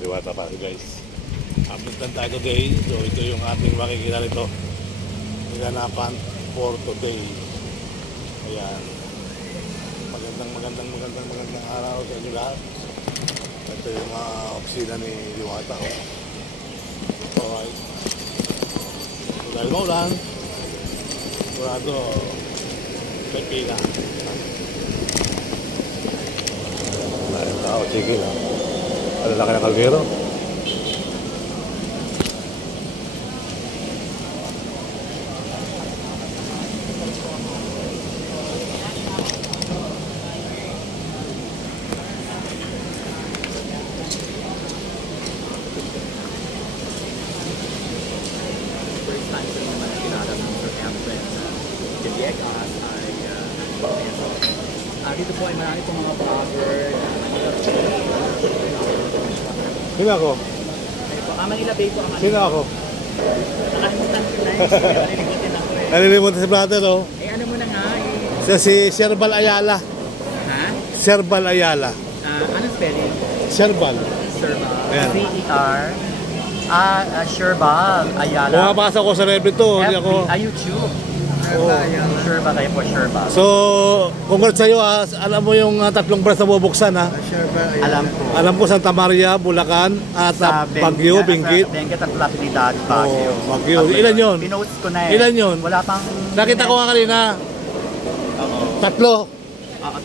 Diwata pa guys. Update lang tayo today. So ito yung ating makikita rito. Nilanapan for today. Ayan. Magandang araw sa inyo lahat. Ito yung mga opisina ni Diwata. Alright. So dahil maulan, sigurado may pila. Dahil tao, sige lang. Ang laki ng kalbero. Dito po ay marami pong mga vlogger. Sino ako? Manila Bay po. Sino ako? Nakalimutan ko na yun. Nalilimutan ako eh. Nalilimutan si brother, oh. Eh ano mo na nga eh. Siya si Sherbal Ayala. Ha? Sherbal Ayala. Anong spelling? Sherbal. Sherbal. Ayan. C-E-R. Sherbal Ayala. Bumapasa ko sa Reddit to. Hindi ako. YouTube. Oh. Sherbal kayo po, Sherbal. So, congrats sa'yo ha. Alam mo yung tatlong branch na bubuksan ha. Alam ko. Alam ko Santa Maria, Bulacan, at Baguio, Benguet. Benguet at Latinidad, Baguio. Oh, Baguio. Ilan yun? Pinost ko na eh. Ilan yun? Wala pang... Nakita ko nga kanina. Tatlo.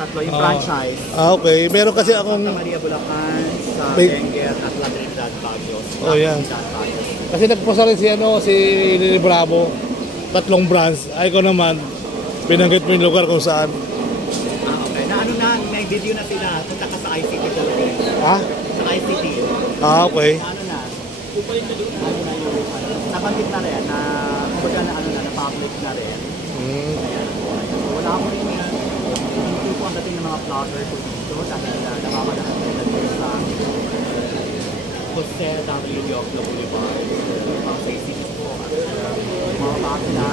Tatlo yung franchise. Okay. Meron kasi akong... Santa Maria, Bulacan, sa Benguet at Latinidad, Baguio. Oh, yan. Kasi nagposa rin si Lily Bravo. Tatlong branch. Ay ko naman, pinanggit mo yung lugar kung saan. Okay. Na ano na, may video na sila. Punta ka sa ICT talaga. Ha? Sa ICT. Okay. Ano na? Nabanggit na rin na kumbaga na ano na public na rin. Ayan. Wala ko rin yan. Hindi po ang dating ng mga vlogger ko dito dahil namamalahan nila dito sa Jose W. Dioclo Boulevard. Sa ICT po. Mga bata na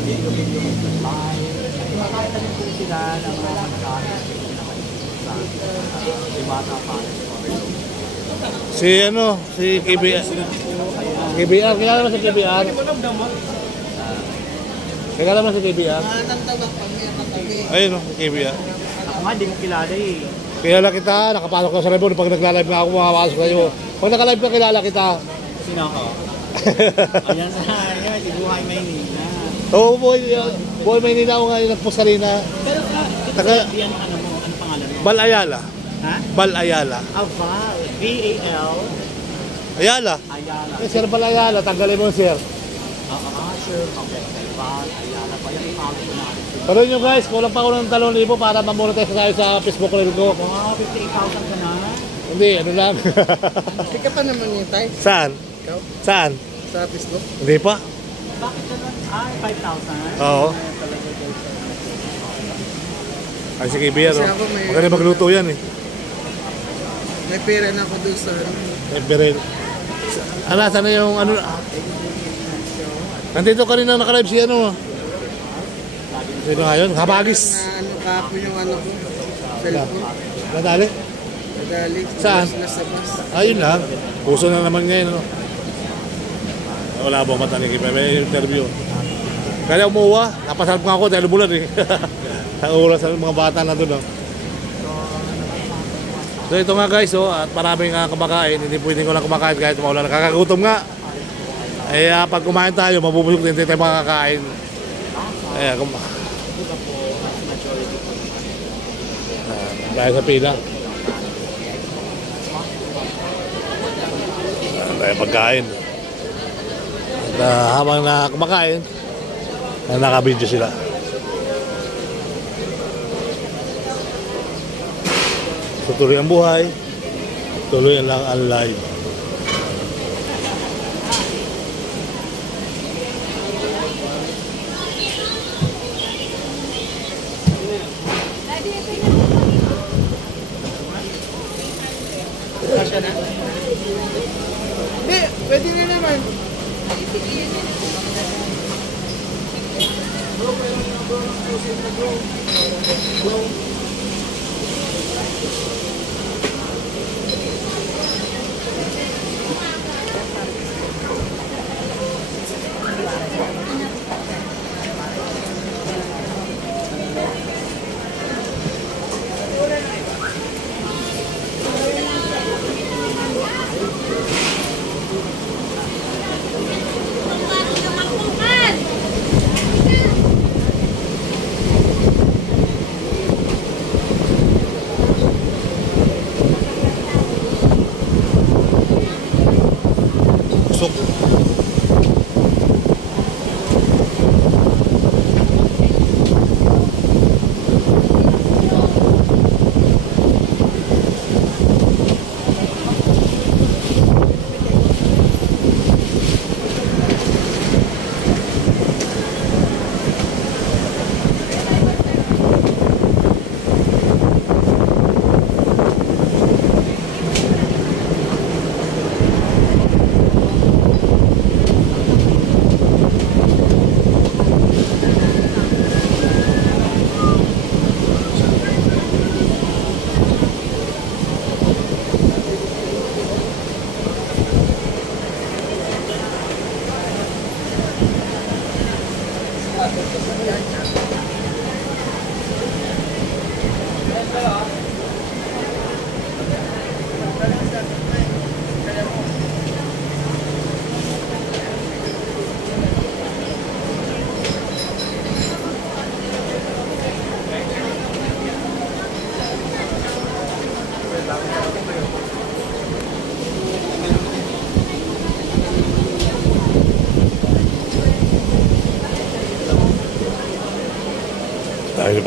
video live. Makakita din po sila ng mga nagkakaroon sa Diwata Palace Overlook. Si KBR. KBR, kilala mo si KBR? Kilala mo si KBR? Ayun o, KBR. Ako nga, di mo kilala eh. Kilala kita, nakapasok ka sa live. Pag nagla-live nga ako, makapasok sa'yo. Pag naka-live ka, kilala kita. Sino ako? Ayan sa ayan, si Buhay Maynila. Oo, Buhay Maynila ako nga yung nagpost kanina. Pero yan, ano mo, ano pangalan mo? Bal Ayala. Ha? Bal Ayala. Val. B-A-L. Ayala. Ayala. Sir Bal Ayala, tanggalin mo sir. Sure. Okay. Val Ayala. Pa yan i-follow ko natin. Pero nyo guys, kulang pa ako ng 3,000 para mamonetize tayo sa Facebook reel ko. Wow, 58,000 ka na? Hindi, ano lang. Sika pa naman yung tayo. Saan? Ikaw? Saan? Sa Facebook? Hindi pa. Bakit naman? 5,000? Oo. Ay, si KBR, Kasi oh. ako may- Magaling magluto yan eh. May pera na ako doon sa... Berel. Saan na yung ano? Nandito kanina naka-live si ano. Sino nga yun? Habagis. Na ano kapon yung ano ko. Cellphone. Nadali? Nadali. Saan? Nasa bus. Ayun lang. Puso na naman ngayon. Ano? Wala ba mata ni KBR? May interview. Kaya umuwa. Napasalap nga ako dahil bulan eh. Ang oras ng mga bata na doon. Oh. So ito nga guys, oh, at maraming kumakain. Hindi pwedeng ko lang kumakain kahit maulan. Nakakagutom nga. Eh pag kumain tayo, mabubusog din tayo makakain. Eh dahil sa pila. Dahil pagkain. At habang kumakain, nakabidyo sila. So, tuloy ang buhay, tuloy lang ang live. Hindi, pwede na naman.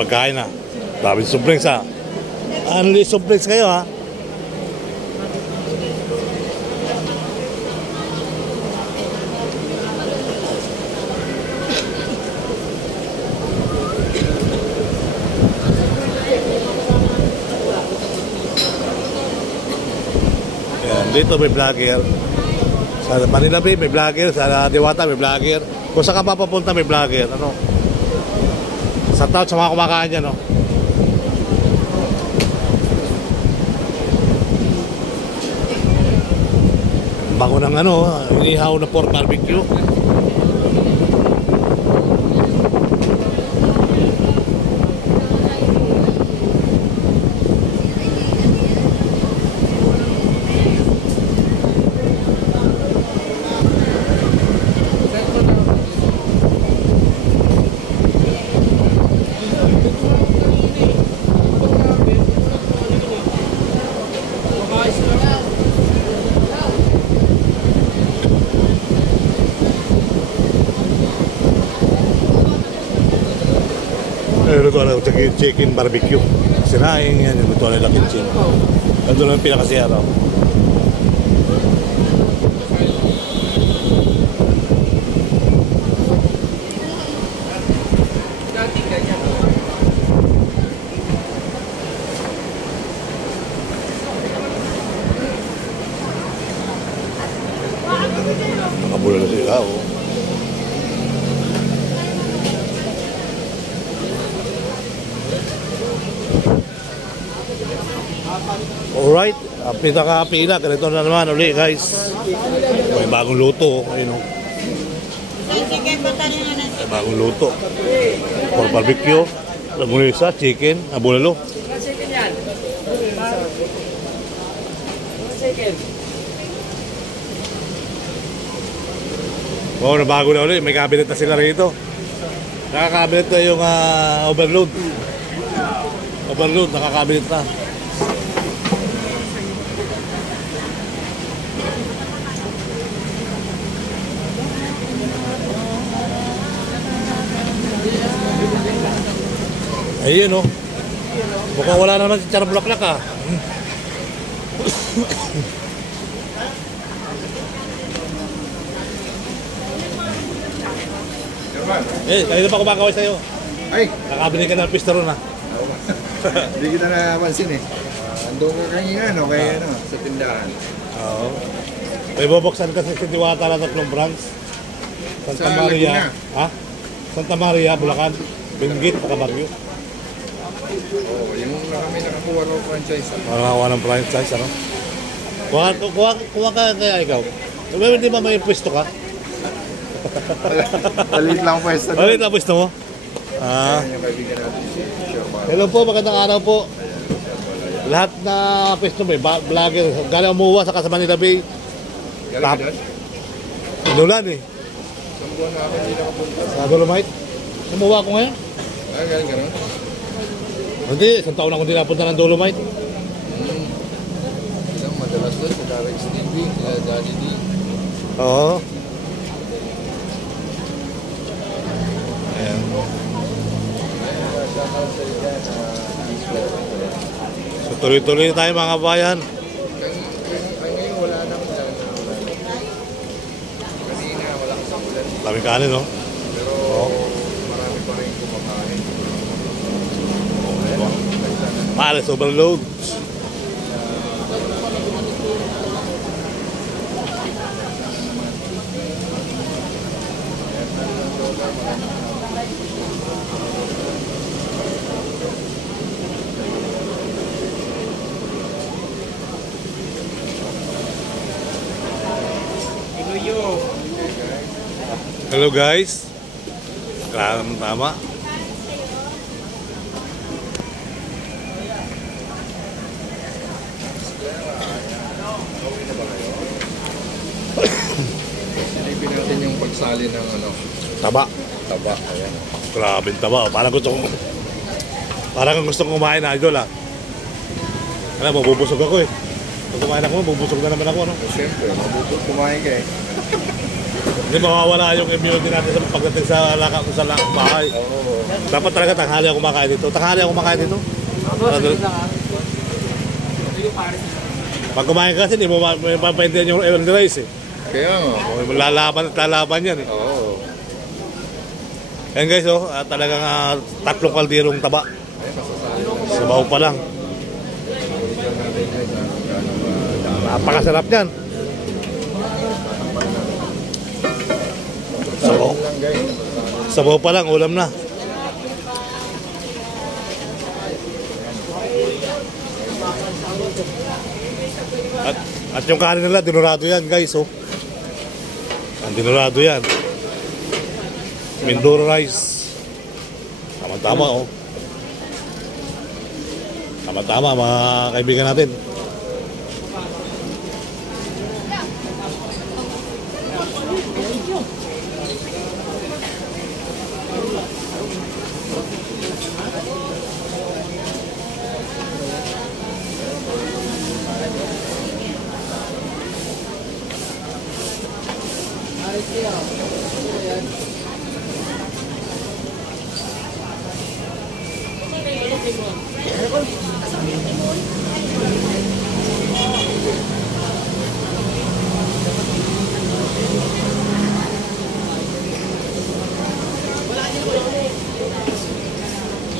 pagkain ha. Daming soft ha. Ano yung soft kayo ha? Yan, dito may vlogger. Sa Manila Bay may vlogger, sa Diwata may vlogger. Kung saan ka papapunta may vlogger, ano? Sa tao sa mga kumakain dyan, no? Bango ng ano, inihaw na pork barbecue. Luto na chicken barbecue. Sinaing yan, luto na lang kitchen. Ito lang yung pinakasiyara. Nakabula na sila, oh. Alright, pinaka-pila, ganito na naman ulit guys. May bagong luto, ayun o. May bagong luto. Pork barbecue, lamulisa, chicken, abulalo. Oo, nabago na ulit, may cabinet na sila rito. Nakakabinet na yung overload. Overload, nakakabinet na. Ayun oh. Mukhang wala naman si Charbulaklak ah. Kanina pa kumakaway sa'yo. Ay! Nakabili ka ng pista ron ah. Hindi kita napansin eh. Andun ka kanina, no? Kaya ano, sa tindahan. Oo. May bubuksan kasi si Diwata na 3 branch. Santa Sa Maria. Laguna. Ha? Santa Maria, Bulacan. Benguet, Camargo. Oo, yung kami nakakuha ng franchise. Nakakuha ng franchise, ano? Kuha ka kaya ikaw. Hindi ba may pwesto ka? Palit lang pwesto doon. Palit lang pwesto mo? Ah. Yung kaibigan natin si Sherman. Hello po, magandang araw po. Lahat na pwesto may vlogger. Galing umuwa sa Manila Bay. Galing ka doon? Inulan eh. Isang buwan na ako hindi nakapunta. Sa Dolomite. Umuwa ko ngayon. Ah, galing ka doon? Hindi, isang taon ako hindi napunta ng Dolomite. Isang madalas doon sa Darek Stevie, Daddy D. Oo. Ayan. So tuloy-tuloy na tayo mga bayan. Ngayon wala nang ulan. Kanina wala kasang ulan. Daming kanin, no? Pero marami pa rin kumakain. Pares overload. Hello guys. Tama. Silipin natin yung pagsali ng ano, Taba. taba. Ayan. Grabe taba. Parang gusto kong kumain na idol ah. Alam mo, bubusog ako eh. Pag kumain ako, bubusog na naman ako, no? Siyempre, mabutol kumain ka eh. Hindi mawawala yung immunity natin sa pagdating sa bahay. Oo. Dapat talaga tanghali ako kumakain dito. Tanghali ako kumakain dito. Pag kumain ka kasi, hindi mo mapaintindihan yung rice eh. Kaya nga. Lalaban yan eh. Oo. Ayan guys, talagang tatlong kaldirong taba. Sabaw pa lang. Napakasarap yan. Sabaw. Sabaw pa lang, ulam na. At yung kanin nila, dinurado yan guys, ang dinurado yan. Mindoro rice. Tama-tama, Tama-tama, mga kaibigan natin.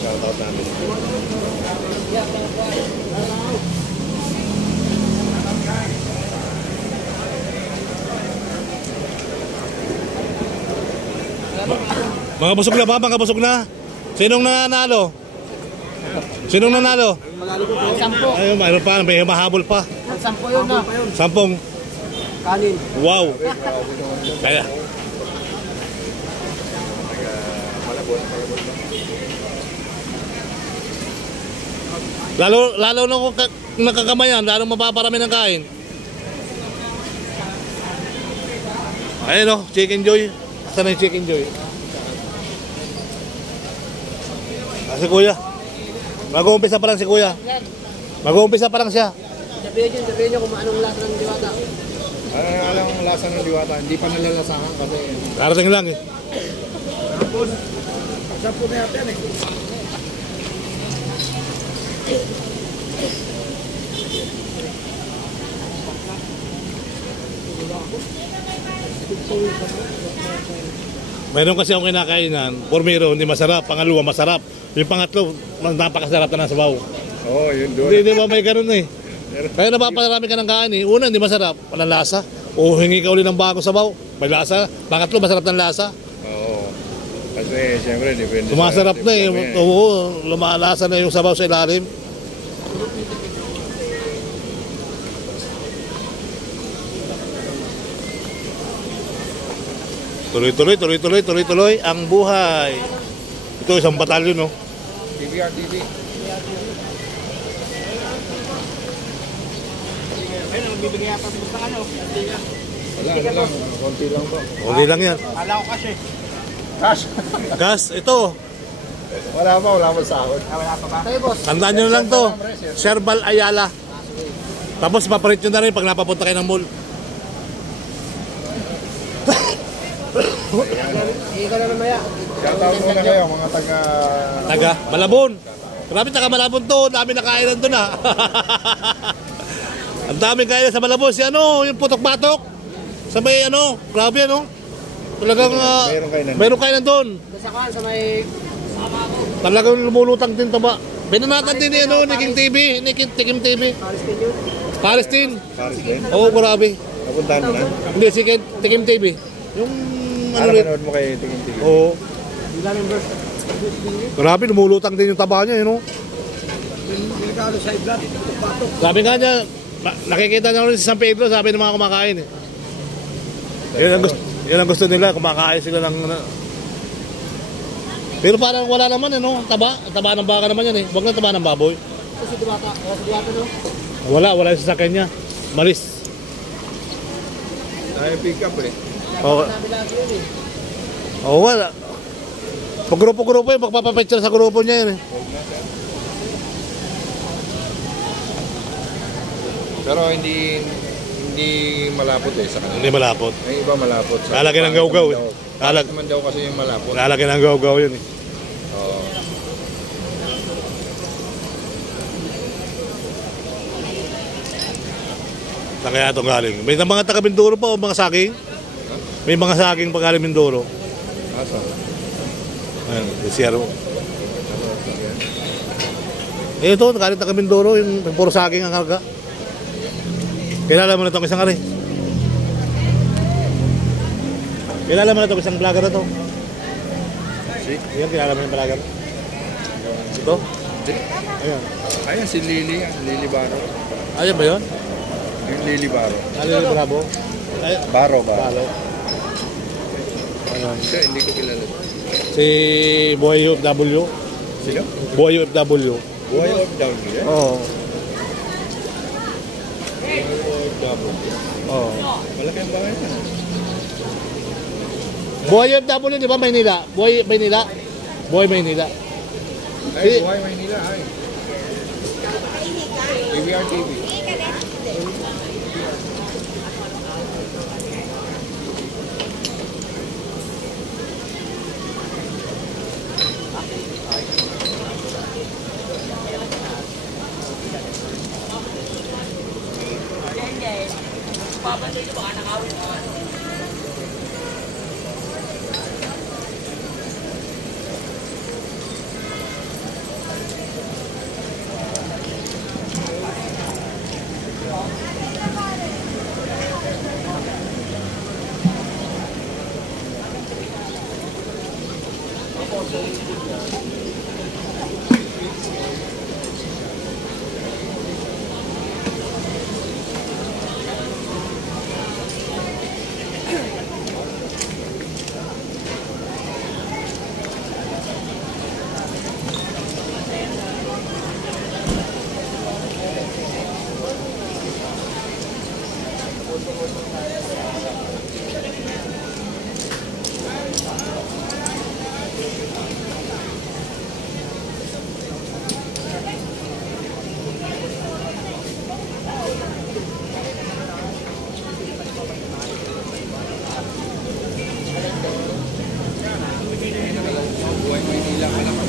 Shoutout namin. Mga busog na ba? Mga busog na? Sinong nanalo? Sinong nanalo? Sampo. Ayun, mayroon pa. May mahabol pa. Sampo yun na. 10. Kanin. Wow. Kaya. Lalo na kung nakakamayan, lalo mapaparami ng kain. Ayun Chicken Joy. Saan na yung Chicken Joy? Si Kuya. Mag-uumpisa pa lang si Kuya. Mag-uumpisa pa lang siya. Sabihin nyo kung anong lasa ng diwata. Ano nga lang ang lasa ng diwata? Hindi pa nalalasahan kasi. Karating lang eh. Tapos, sampo na yan eh. Mayroon kasi akong kinakainan. Formero, hindi masarap. Pangalawa, masarap. Yung pangatlo, napakasarap na ng sabaw. Oo, yun doon. Hindi ba may ganun eh. Kaya napaparami ka ng kain eh. Una, hindi masarap. Walang lasa. O hingi ka uli ng bago sabaw. May lasa. Pangatlo, masarap ng lasa. Oo. Kasi, siyempre, depende Sumasarap na eh. Oo, lumalasa na yung sabaw sa ilalim. Tuloy ang buhay. Ito isang batalyon, no? TVR. Ayun, bibigay yata sa ano. Wala. Konti lang ba? Okay lang yan. Kala ko kasi. Cash. Gas, ito. Wala pa sahod. Wala pa ba? Kayo boss. Tandaan nyo lang to. Sherbal Ayala. Tapos maparit nyo na rin pag napapunta kayo ng mall. Ikaw na namaya. Shoutout muna kayo, mga Taga Malabon. Grabe, taga Malabon to. Dami na kainan doon ha. Ang daming kainan sa Malabon. Si yung putok-batok. Sa may grabe Talagang mayroong kainan doon. Sa may Talagang lumulutang din taba. Binanatan din ni King TV, ni Tikim TV. Palestine. Oo, grabe. Napuntahan mo na? Hindi, si Tikim TV. Yung Nanonood mo kay Tingin TV? Oo. Grabe, lumulutang din yung taba niya, Delikado sa iblat. Sabi nga niya, nakikita niya rin sa San Pedro, sabi ng mga kumakain Yan ang gusto nila, kumakain sila ng Pero parang wala naman taba ng baka naman yan Huwag na taba ng baboy. Kasi diwata no? Wala yung sasakyan niya. Maris. Ay, pick up Oo. Wala. Pag grupo-grupo magpapapicture sa grupo niya yun Pero hindi hindi malapot eh sa kanila. Hindi malapot. Yung iba malapot. Lalagyan ng gaw-gaw eh. Lalagyan naman daw kasi yung malapot. Lalagyan ng gaw-gaw yun eh. Oo. Saan kaya itong galing? May mga taga Mindoro pa o mga saging? May mga saging pa galing Mindoro. Asa? Ayan, desierto. Eh ito, galing taga Mindoro, yung puro saging ang karga. Kilala mo na itong isang ari. Kilala mo na itong isang vlogger na ito. Si? Yan, kilala mo yung vlogger. Ito? Hindi. Ayan. Ayan si Lily. Lily Baro. Ayan ba yun? Yung Lily Baro. Lily Bravo? Ay, Baro. Balo. Ayan. Siya, hindi ko kilala. Si Boy OFW. Sino? Boy OFW. Boy of Down here? Oo. Boy of Down. Oo. Malaki ang bahay na. Boy OFW, di ba Maynila? Boy Maynila? Boy Maynila. Ay, buhay Maynila. Ay. PBR TV.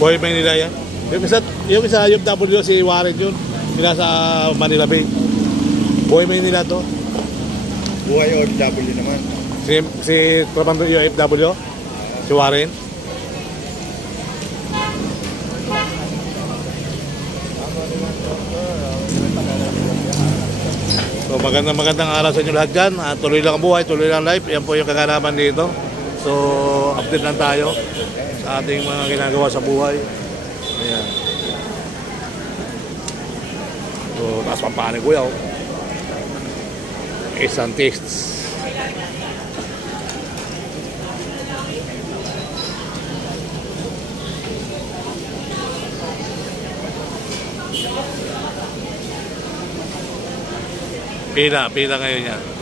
Boy Maynila yan. Yung isa UFW si Warren yun. Sila sa Manila Bay. Boy Maynila to. Buhay OFW naman. Si Trabando UFW. Si Warren. So magandang araw sa inyo lahat dyan. Tuloy lang ang buhay, tuloy lang life. Yan po yung kaganapan dito. So update lang tayo sa ating mga ginagawa sa buhay. Ayan. So taas pampanin kuya. Isang tastes. Pila ngayon yan.